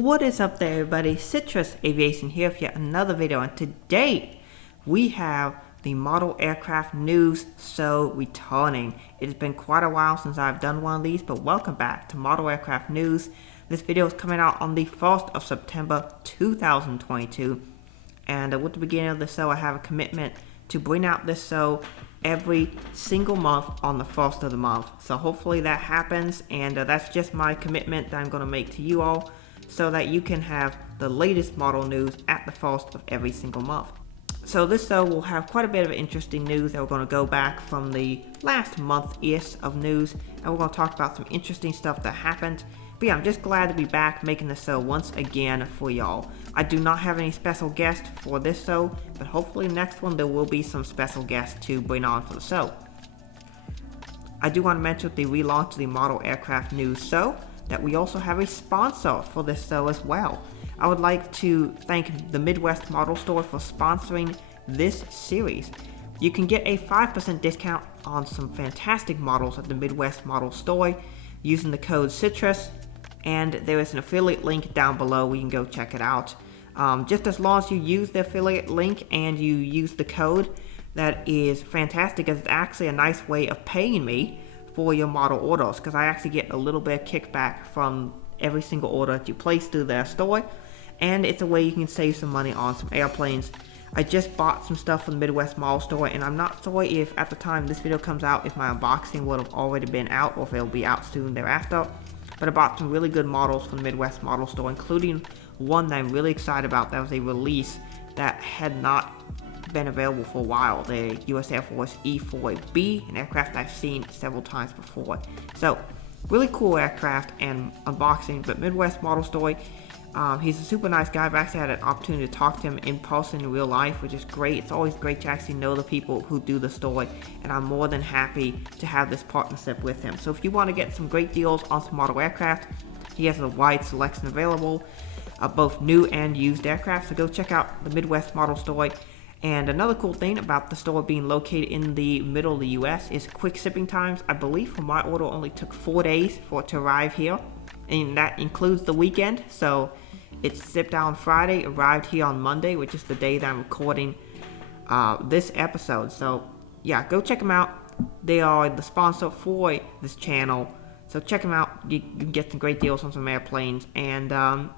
What is up there, everybody? Citrus Aviation here with yet another video, and today we have the model aircraft news show returning. It has been quite a while since I've done one of these, but welcome back to model aircraft news. This video is coming out on the 1st of September 2022, and with the beginning of the show I have a commitment to bring out this show every single month on the 1st of the month. So hopefully that happens, and that's just my commitment that I'm going to make to you all, so that you can have the latest model news at the first of every single month. So this show will have quite a bit of interesting news that we're going to go back from the last month-ish of news, and we're going to talk about some interesting stuff that happened. But yeah, I'm just glad to be back making the show once again for y'all. I do not have any special guests for this show, but hopefully next one there will be some special guests to bring on for the show. I do want to mention the relaunch of the model aircraft news show, that we also have a sponsor for this show as well. I would like to thank the Midwest Model Store for sponsoring this series. You can get a 5% discount on some fantastic models at the Midwest Model Store using the code CITRUS, and there is an affiliate link down below where you can go check it out. Just as long as you use the affiliate link and you use the code, that is fantastic, as it's actually a nice way of paying me for your model orders, because I actually get a little bit of kickback from every single order that you place through their store, and it's a way you can save some money on some airplanes. I just bought some stuff from the Midwest Model Store, and I'm not sure if at the time this video comes out if my unboxing would have already been out or if it'll be out soon thereafter, but I bought some really good models from the Midwest Model Store, including one that I'm really excited about. That was a release that had not been available for a while, the US Air Force E-4B, an aircraft I've seen several times before. So really cool aircraft and unboxing. But Midwest Model Store, he's a super nice guy. I've actually had an opportunity to talk to him in person in real life, which is great. It's always great to actually know the people who do the store, and I'm more than happy to have this partnership with him. So if you want to get some great deals on some model aircraft, he has a wide selection available, both new and used aircraft. So go check out the Midwest Model Store. And another cool thing about the store being located in the middle of the US is quick shipping times. I believe for my order only took 4 days for it to arrive here, and that includes the weekend. So it's shipped out on Friday, arrived here on Monday, which is the day that I'm recording this episode. So yeah, go check them out. They are the sponsor for this channel, so check them out. You can get some great deals on some airplanes, and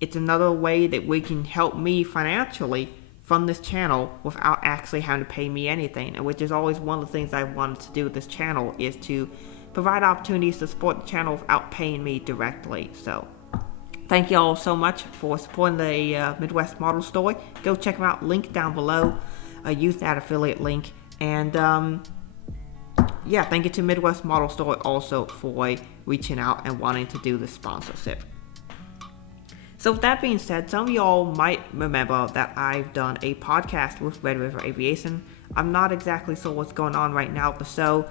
it's another way that we can help me financially from this channel without actually having to pay me anything, which is always one of the things I wanted to do with this channel, is to provide opportunities to support the channel without paying me directly. So thank you all so much for supporting the Midwest Model Store. Go check them out, link down below. Use that affiliate link, and yeah, thank you to Midwest Model Store also for reaching out and wanting to do this sponsorship. So with that being said, some of y'all might remember that I've done a podcast with Red River Aviation. I'm not exactly sure what's going on right now with the show.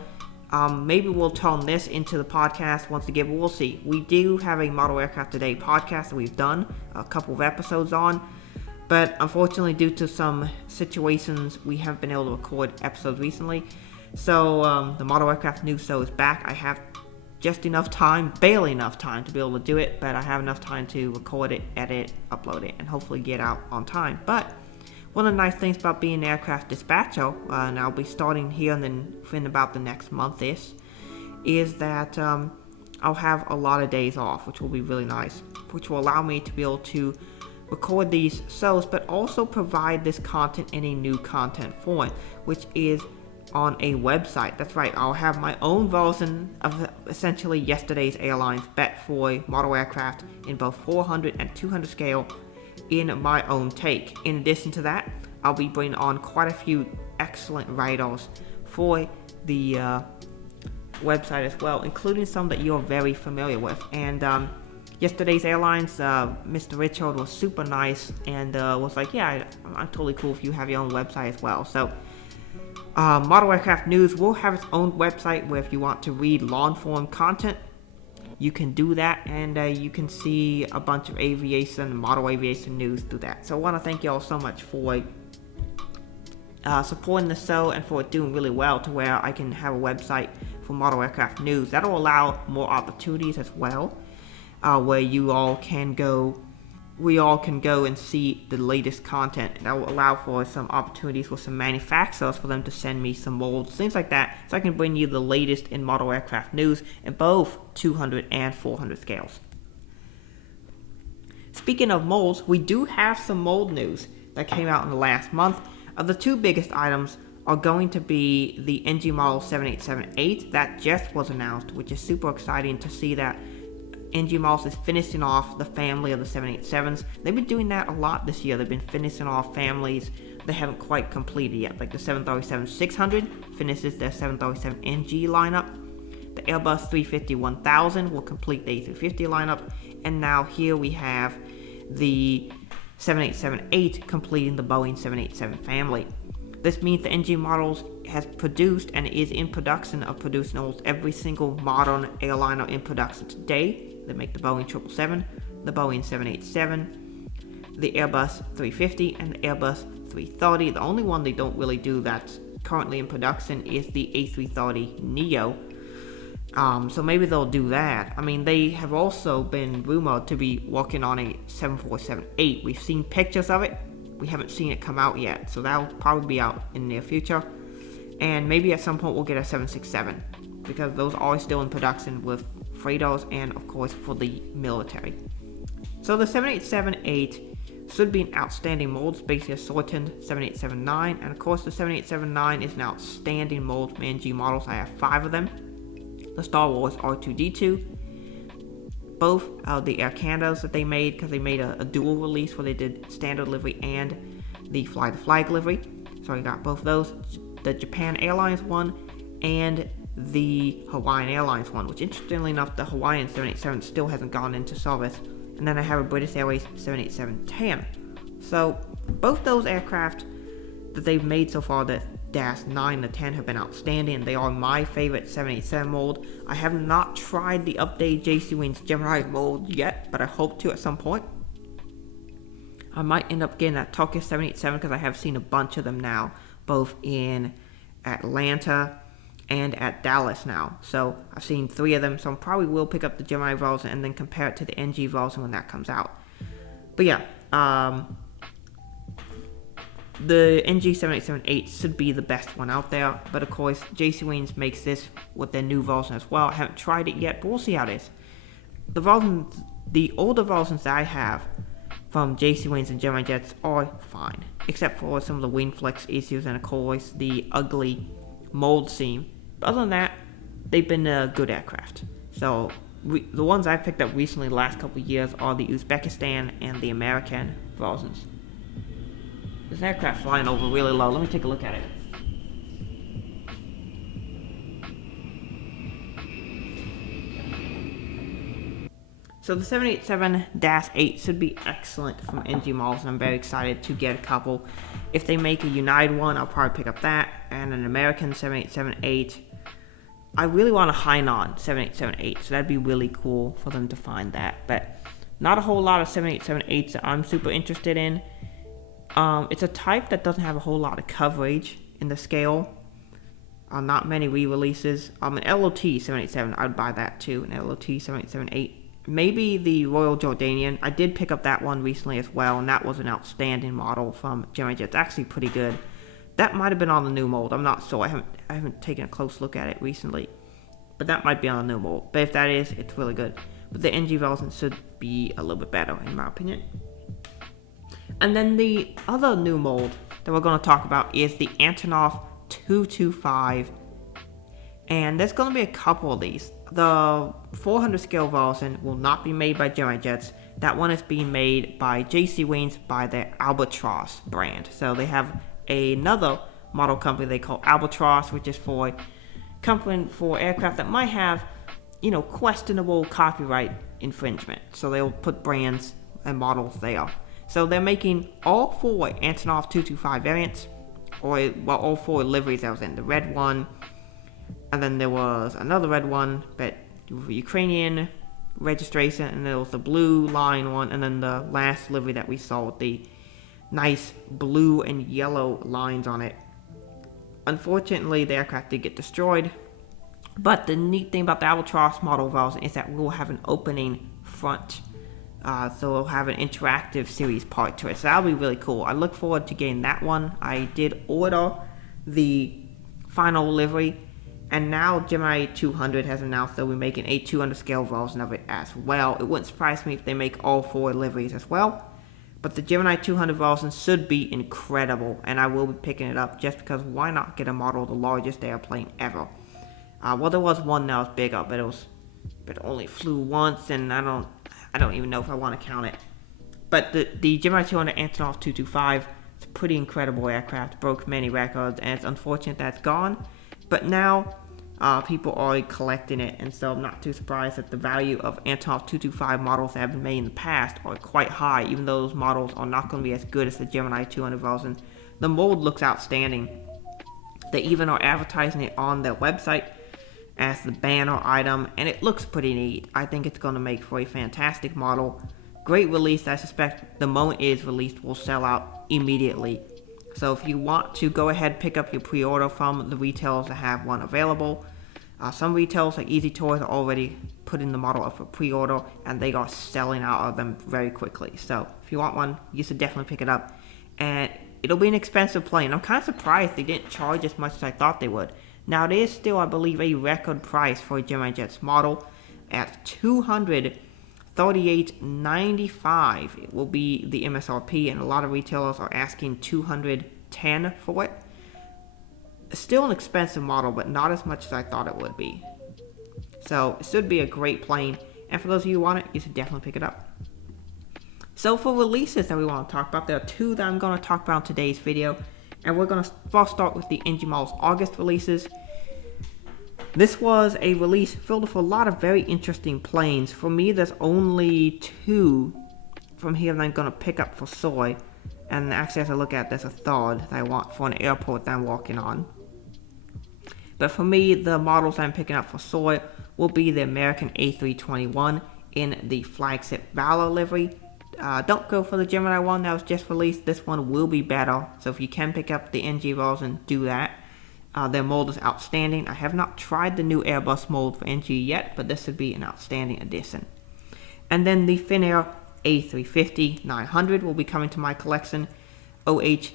Maybe we'll turn this into the podcast once again, but we'll see. We do have a Model Aircraft Today podcast that we've done a couple of episodes on, but unfortunately due to some situations we haven't been able to record episodes recently. So the Model Aircraft News show is back. I have just enough time, barely enough time to be able to do it, but I have enough time to record it, edit, upload it, and hopefully get out on time. But one of the nice things about being an aircraft dispatcher, and I'll be starting here and then in about the next month-ish, is that I'll have a lot of days off, which will be really nice, which will allow me to be able to record these shows, but also provide this content in a new content form, which is on a website. That's right, I'll have my own version of essentially yesterday's airlines bet for model aircraft in both 400 and 200 scale in my own take. In addition to that, I'll be bringing on quite a few excellent writers for the website as well, including some that you're very familiar with. And yesterday's airlines, Mr. Richard was super nice and was like, yeah, I'm totally cool if you have your own website as well. So Model Aircraft News will have its own website where if you want to read long-form content, you can do that, and you can see a bunch of aviation, model aviation news through that. So I want to thank you all so much for supporting the show and for it doing really well to where I can have a website for Model Aircraft News. That'll allow more opportunities as well. where you all can go. We all can go and see the latest content. And that will allow for some opportunities for some manufacturers for them to send me some molds, things like that, so I can bring you the latest in model aircraft news in both 200 and 400 scales. Speaking of molds, we do have some mold news that came out in the last month. The two biggest items are going to be the NG model 7878 that just was announced, which is super exciting to see that NG Models is finishing off the family of the 787s. They've been doing that a lot this year. They've been finishing off families they haven't quite completed yet, like the 737-600 finishes their 737 NG lineup. The Airbus 350-1000 will complete the A350 lineup, and now here we have the 787-8 completing the Boeing 787 family. This means the NG Models has produced and is in production of producing almost every single modern airliner in production today. They make the Boeing 777, the Boeing 787, the Airbus 350, and the Airbus 330. The only one they don't really do that's currently in production is the A330neo. So maybe they'll do that. I mean, they have also been rumored to be working on a 747-8. We've seen pictures of it. We haven't seen it come out yet, so that'll probably be out in the near future. And maybe at some point we'll get a 767, because those are still in production with freighters and, of course, for the military. So the 787-8 should be an outstanding mold. It's basically a shortened 787-9, and of course the 787-9 is an outstanding mold from NG Models. I have 5 of them. The Star Wars R2-D2, both of the Air Canadas that they made, because they made a dual release where they did standard livery and the Fly the Flag livery. So I got both of those, the Japan Airlines one and the Hawaiian Airlines one, which interestingly enough, the Hawaiian 787 still hasn't gone into service. And then I have a British Airways 787-10. So both those aircraft that they've made so far, the Dash 9 and the 10, have been outstanding. They are my favorite 787 mold. I have not tried the updated JC Wings Gemini mold yet, but I hope to at some point. I might end up getting that Tokyo 787 because I have seen a bunch of them now, both in Atlanta and at Dallas now. So I've seen 3 of them, so I probably will pick up the Gemini version and then compare it to the NG version when that comes out. But yeah, the NG 787-8 should be the best one out there, but of course JC Wings makes this with their new version as well. I haven't tried it yet, but we'll see how it is. The older versions that I have from JC Wings and Gemini Jets are fine, except for some of the wing flex issues and of course the ugly mold seam. But other than that, they've been good aircraft. So the ones I picked up recently the last couple of years are the Uzbekistan and the American versions. This aircraft flying over really low. Let me take a look at it. So the 787-8 should be excellent from NG Models, and I'm very excited to get a couple. If they make a United one, I'll probably pick up that, and an American 787-8. I really want a Hainan 787-8, so that'd be really cool for them to find that. But not a whole lot of 787-8s that I'm super interested in. It's a type that doesn't have a whole lot of coverage in the scale. Not many re-releases. An LOT 787, I'd buy that too. An LOT 787-8. Maybe the Royal Jordanian. I did pick up that one recently as well, and that was an outstanding model from Gemini Jets. Actually pretty good. That might have been on the new mold. I'm not sure. I haven't taken a close look at it recently. But that might be on the new mold. But if that is, it's really good. But the NG version should be a little bit better, in my opinion. And then the other new mold that we're going to talk about is the Antonov 225. And there's going to be a couple of these. The 400 scale version will not be made by Gemini Jets. That one is being made by JC Wings by their Albatross brand. So they have another model company they call Albatross, which is for aircraft that might have, questionable copyright infringement. So they'll put brands and models there. So they're making all 4 Antonov 225 variants, all 4 liveries that was in. The red one, and then there was another red one, but Ukrainian registration, and there was the blue line one, and then the last livery that we saw with the nice blue and yellow lines on it. Unfortunately, the aircraft did get destroyed, but the neat thing about the Albatross model version is that we will have an opening front. So it'll have an interactive series part to it. So that'll be really cool. I look forward to getting that one. I did order the final livery, and now Gemini 200 has announced they'll be making a 200 scale version of it as well. It wouldn't surprise me if they make all 4 liveries as well. But the Gemini 200 version should be incredible, and I will be picking it up just because why not get a model of the largest airplane ever? Well, there was one that was bigger, but it only flew once, and I don't even know if I want to count it. But the Gemini 200 Antonov 225, it's a pretty incredible aircraft, broke many records, and it's unfortunate that it's gone. But now people are collecting it, and so I'm not too surprised that the value of Antonov 225 models that have been made in the past are quite high, even though those models are not going to be as good as the Gemini 200 version. The mold looks outstanding. They even are advertising it on their website as the banner item, and it looks pretty neat. I think it's going to make for a fantastic model. Great release. I suspect the moment it is released will sell out immediately. So if you want to go ahead, pick up your pre-order from the retailers that have one available. Some retailers like Easy Toys are already putting the model up for pre-order, and they are selling out of them very quickly. So if you want one, you should definitely pick it up. And it'll be an expensive plane. I'm kind of surprised they didn't charge as much as I thought they would. Now it is still, I believe, a record price for a Gemini Jets model at $238.95. It will be the MSRP, and a lot of retailers are asking $210 for it. Still an expensive model, but not as much as I thought it would be. So it should be a great plane, and for those of you who want it, you should definitely pick it up. So for releases that we want to talk about, there are 2 that I'm going to talk about in today's video, and we're going to first start with the NG Models August releases. This was a release filled with a lot of very interesting planes. For me, there's only 2 from here that I'm going to pick up for Soy, and actually as I look at it, there's a third that I want for an airport that I'm walking on. But for me, the models I'm picking up for Soy will be the American A321 in the flagship Valor livery. Don't go for the Gemini one that was just released. This one will be better. So if you can pick up the NG version, do that. Their mold is outstanding. I have not tried the new Airbus mold for NG yet, but this would be an outstanding addition. And then the Finnair A350-900 will be coming to my collection. OHLWE,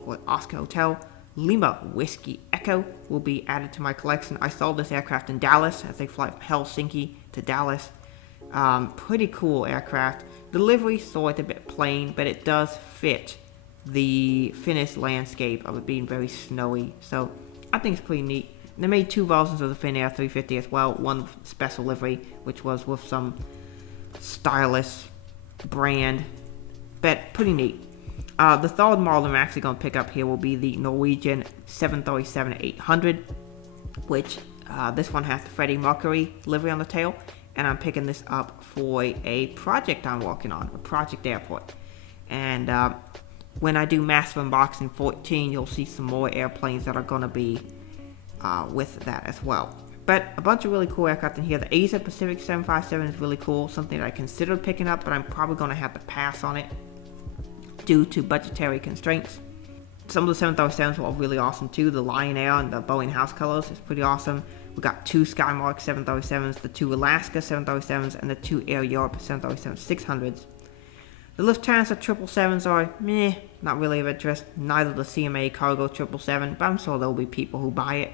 or Oscar Hotel, Lima Whiskey Echo will be added to my collection. I saw this aircraft in Dallas as they fly from Helsinki to Dallas. Pretty cool aircraft. The livery saw it a bit plain, but it does fit the Finnish landscape of it being very snowy. So I think it's pretty neat. They made 2 versions of the Finnair 350 as well. One special livery, which was with some stylish brand, but pretty neat. The third model I'm actually going to pick up here will be the Norwegian 737-800, which this one has the Freddie Mercury livery on the tail, and I'm picking this up for a project I'm working on, a project airport. And when I do Massive Unboxing 14, you'll see some more airplanes that are going to be with that as well. But a bunch of really cool aircraft in here. The Asia Pacific 757 is really cool, something that I considered picking up, but I'm probably going to have to pass on it due to budgetary constraints. Some of the 737s were really awesome too. The Lion Air and the Boeing House Colors is pretty awesome. We got 2 Skymark 737s, the 2 Alaska 737s, and the 2 Air Europe 737-600s. The Lufthansa 777s are meh, not really of interest. Neither the CMA Cargo 777, but I'm sure there will be people who buy it.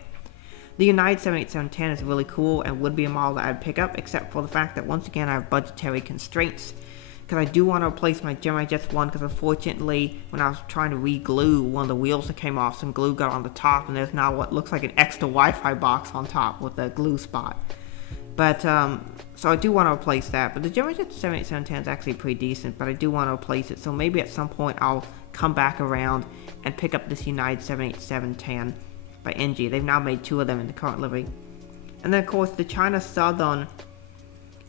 The United 787-10 is really cool and would be a model that I'd pick up, except for the fact that once again I have budgetary constraints. Because I do want to replace my Gemini Jets 1, because unfortunately when I was trying to re-glue one of the wheels that came off, some glue got on the top, and there's now what looks like an extra Wi-Fi box on top with a glue spot. But so I do want to replace that. But the Gemini Jets 787-10 is actually pretty decent, but I do want to replace it. So maybe at some point I'll come back around and pick up this United 787-10 by NG. They've now made 2 of them in the current livery. And then of course the China Southern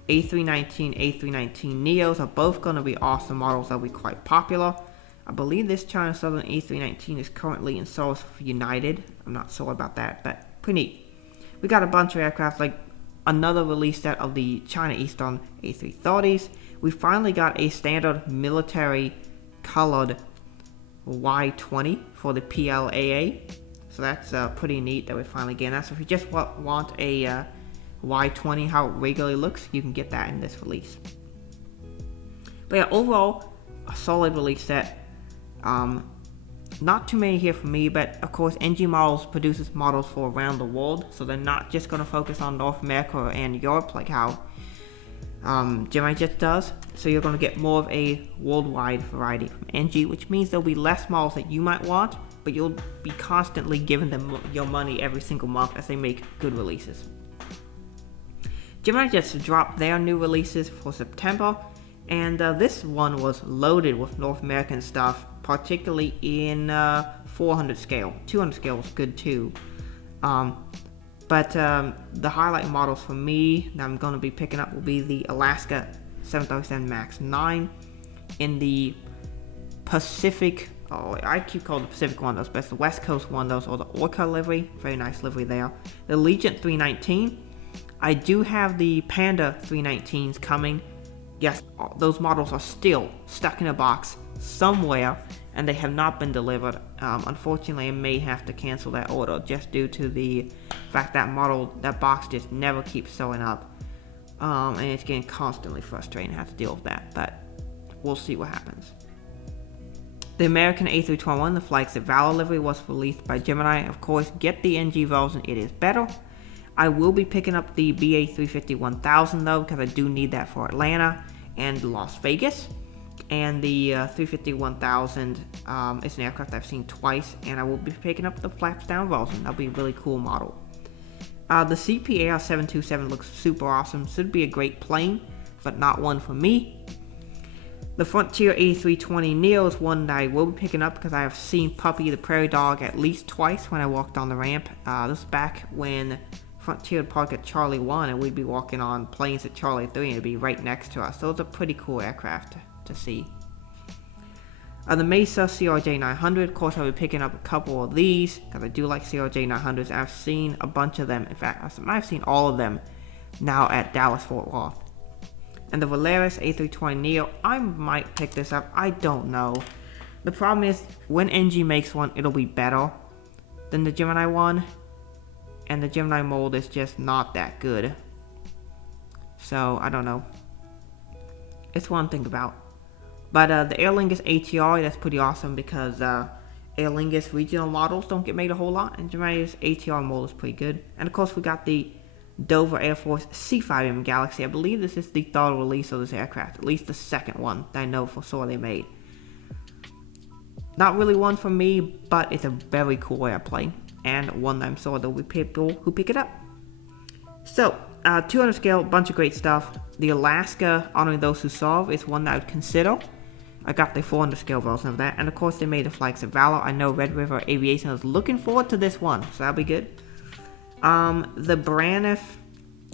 A319, A319 Neos are both going to be awesome models that will be quite popular. I believe this China Southern A319 is currently in service for United. I'm not sure about that, but pretty neat. We got a bunch of aircraft, like another release set of the China Eastern A330s. We finally got a standard military colored Y20 for the PLAA. So that's pretty neat that we finally get that. So if you just want a Y20, how it regularly looks, you can get that in this release. But yeah, overall, a solid release set. Not too many here for me, but of course NG Models produces models for around the world, so they're not just going to focus on North America and Europe like how Gemini Jets does. So you're going to get more of a worldwide variety from NG, which means there'll be less models that you might want, but you'll be constantly giving them your money every single month as they make good releases. Gemini Jets dropped their new releases for September, and this one was loaded with North American stuff, particularly in 400 scale. 200 scale was good too. But the highlight models for me that I'm going to be picking up will be the Alaska 737 MAX 9 in the Pacific, I keep calling the Pacific one those, but it's the West Coast one those, or the Orca livery, very nice livery there. The Allegiant 319, I do have the Panda 319s coming. Yes, those models are still stuck in a box somewhere and they have not been delivered. Unfortunately, I may have to cancel that order just due to the fact that box just never keeps showing up. And it's getting constantly frustrating to have to deal with that, but we'll see what happens. The American A321, the flagship Valor livery, was released by Gemini. Of course, get the NG version, it is better. I will be picking up the BA 350-1000 though, because I do need that for Atlanta and Las Vegas. And the 350-1000 is an aircraft I've seen twice, and I will be picking up the flaps down version. That'll be a really cool model. The CPAR 727 looks super awesome. Should be a great plane, but not one for me. The Frontier A320neo is one that I will be picking up because I have seen Puppy the Prairie Dog at least twice when I walked on the ramp. This is back when Frontier would park at Charlie 1 and we'd be walking on planes at Charlie 3 and it'd be right next to us. So it's a pretty cool aircraft to see. The Mesa CRJ900, of course I'll be picking up a couple of these because I do like CRJ900s. I've seen a bunch of them. In fact, I've seen all of them now at Dallas Fort Worth. And the Volaris A320neo, I might pick this up. I don't know. The problem is when NG makes one, it'll be better than the Gemini one. And the Gemini mold is just not that good. So, I don't know. It's one to think about. But the Aer Lingus ATR, that's pretty awesome because Aer Lingus regional models don't get made a whole lot. And Gemini's ATR mold is pretty good. And of course we got the Dover Air Force C5M Galaxy. I believe this is the third release of this aircraft. At least the second one that I know for sure they made. Not really one for me, but it's a very cool airplane. And one that I'm sure there'll be people who pick it up. So, 200 scale, bunch of great stuff. The Alaska Honoring Those Who Serve is one that I would consider. I got the 400 scale version of that. And of course they made the flagship Valor. I know Red River Aviation is looking forward to this one, so that'll be good. The Braniff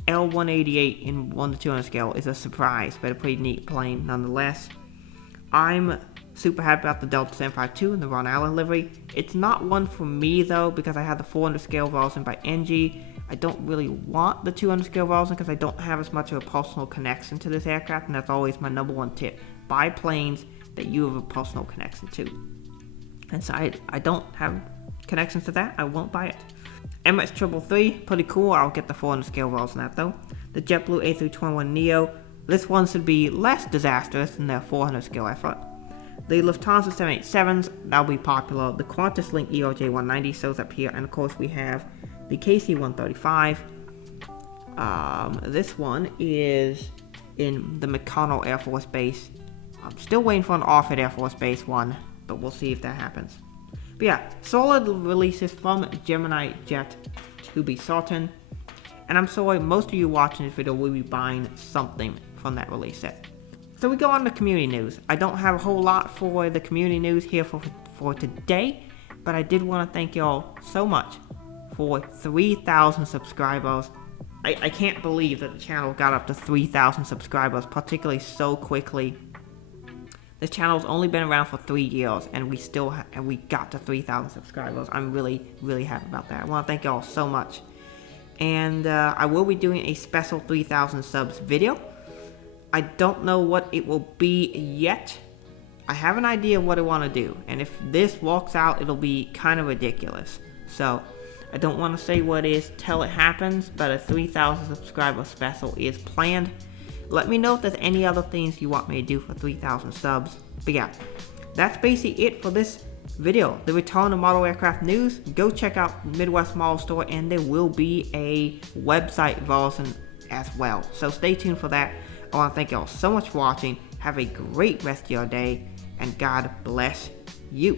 L188 in 1 to 200 scale is a surprise, but a pretty neat plane nonetheless. I'm super happy about the Delta 752 and the Ron Allen livery. It's not one for me though because I have the 400 scale version by NG. I don't really want the 200 scale version because I don't have as much of a personal connection to this aircraft, and that's always my number one tip. Buy planes that you have a personal connection to. And so I don't have connections to that, I won't buy it. Emirates 333, pretty cool. I'll get the 400 scale version of that though. The JetBlue A321neo, this one should be less disastrous than their 400 scale effort. The Lufthansa 787s, that'll be popular. The Qantas Link ERJ190 shows up here, and of course we have the KC-135. This one is in the McConnell Air Force Base. I'm still waiting for an Offutt Air Force Base one, but we'll see if that happens. But yeah, solid releases from Gemini Jet to be certain. And I'm sorry, most of you watching this video will be buying something from that release set. So we go on to community news. I don't have a whole lot for the community news here for today, but I did want to thank y'all so much for 3,000 subscribers. I can't believe that the channel got up to 3,000 subscribers, particularly so quickly. This channel's only been around for 3 years, and we got to 3,000 subscribers. I'm really, really happy about that. I want to thank y'all so much. And I will be doing a special 3,000 subs video. I don't know what it will be yet. I have an idea of what I want to do, and if this works out, it'll be kind of ridiculous. So, I don't want to say what it is till it happens, but a 3,000 subscriber special is planned. Let me know if there's any other things you want me to do for 3,000 subs. But yeah, that's basically it for this video. The return of model aircraft news. Go check out Midwest Model Store, and there will be a website version as well. So stay tuned for that. I want to thank y'all so much for watching. Have a great rest of your day, and God bless you.